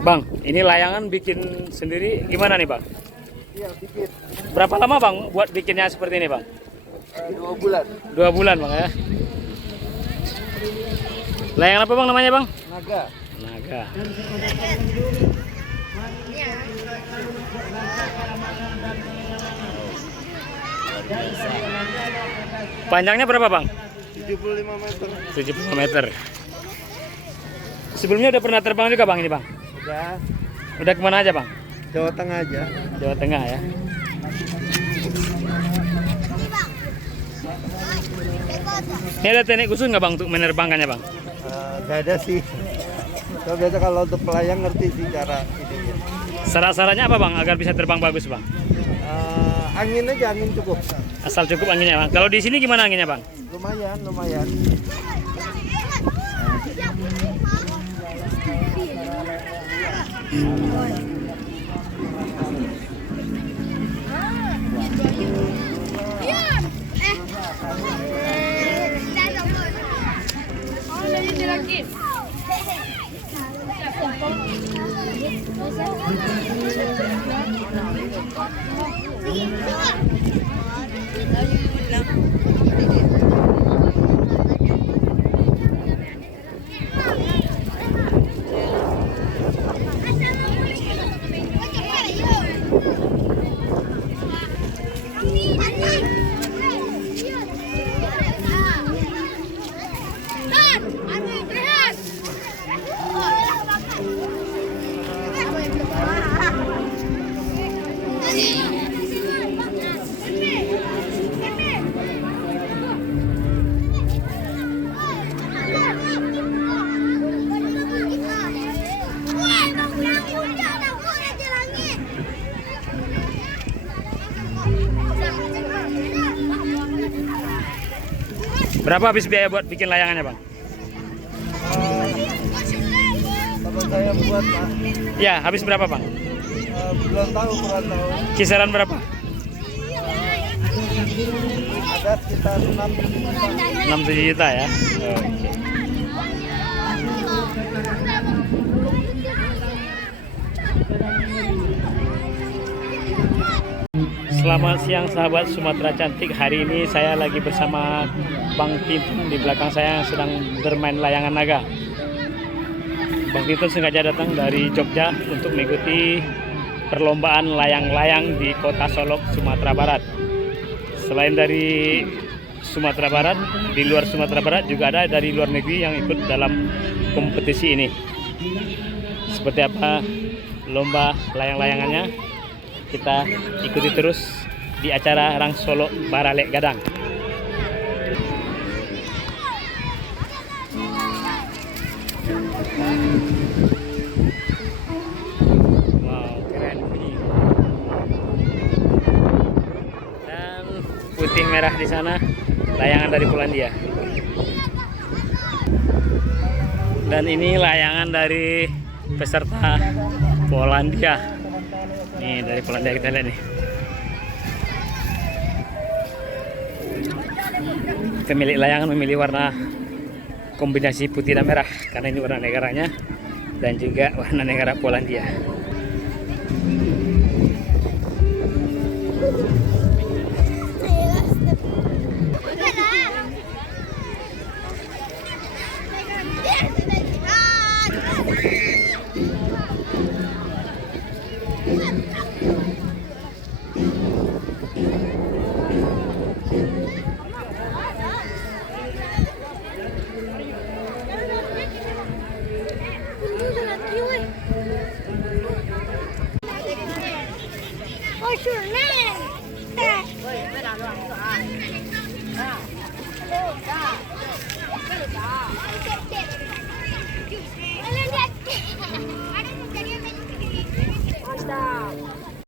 Bang, ini layangan bikin sendiri gimana nih Bang? Iya, bikin. Berapa lama Bang buat bikinnya seperti ini Bang? 2 bulan. 2 bulan Bang ya. Layangan apa Bang namanya Bang? Naga. Naga. Panjangnya berapa Bang? 75 meter. 75 meter. Sebelumnya udah pernah terbang juga Bang ini Bang? Udah. Udah kemana aja Bang? Jawa Tengah aja. Jawa Tengah ya. Ini ada teknik khusus nggak Bang untuk menerbangkannya Bang? Gak ada sih. So, biasa kalau untuk pelayang ngerti sih cara ini. Syarat-syaratnya apa Bang agar bisa terbang bagus Bang? Angin aja, angin cukup. Asal cukup anginnya Bang. Kalau di sini gimana anginnya Bang? Lumayan, lumayan. Berapa habis biaya buat bikin layangannya Bang? Kalau saya buat Pak, Ya, habis berapa Bang? belum tahu. Kisaran berapa? Ada sekitar 6-7 juta ya. Oke. Selamat siang sahabat Sumatera Cantik. Hari ini saya lagi bersama Bang Tintun. Di belakang saya yang sedang bermain layangan naga. Bang Tintun sengaja datang dari Jogja untuk mengikuti perlombaan layang-layang di Kota Solok, Sumatera Barat. Selain dari Sumatera Barat, di luar Sumatera Barat juga ada dari luar negeri yang ikut dalam kompetisi ini. Seperti apa lomba layang-layangannya? Kita ikuti terus di acara Rang Solok Baralek Gadang. Wow, keren bunyi. Dan putih merah di sana, layangan dari Polandia. Dan ini layangan dari peserta Polandia. Nih dari Polandia kita lihat nih. Pemilik layangan memilih warna kombinasi putih dan merah karena ini warna negaranya dan juga warna negara Polandia. What's your name?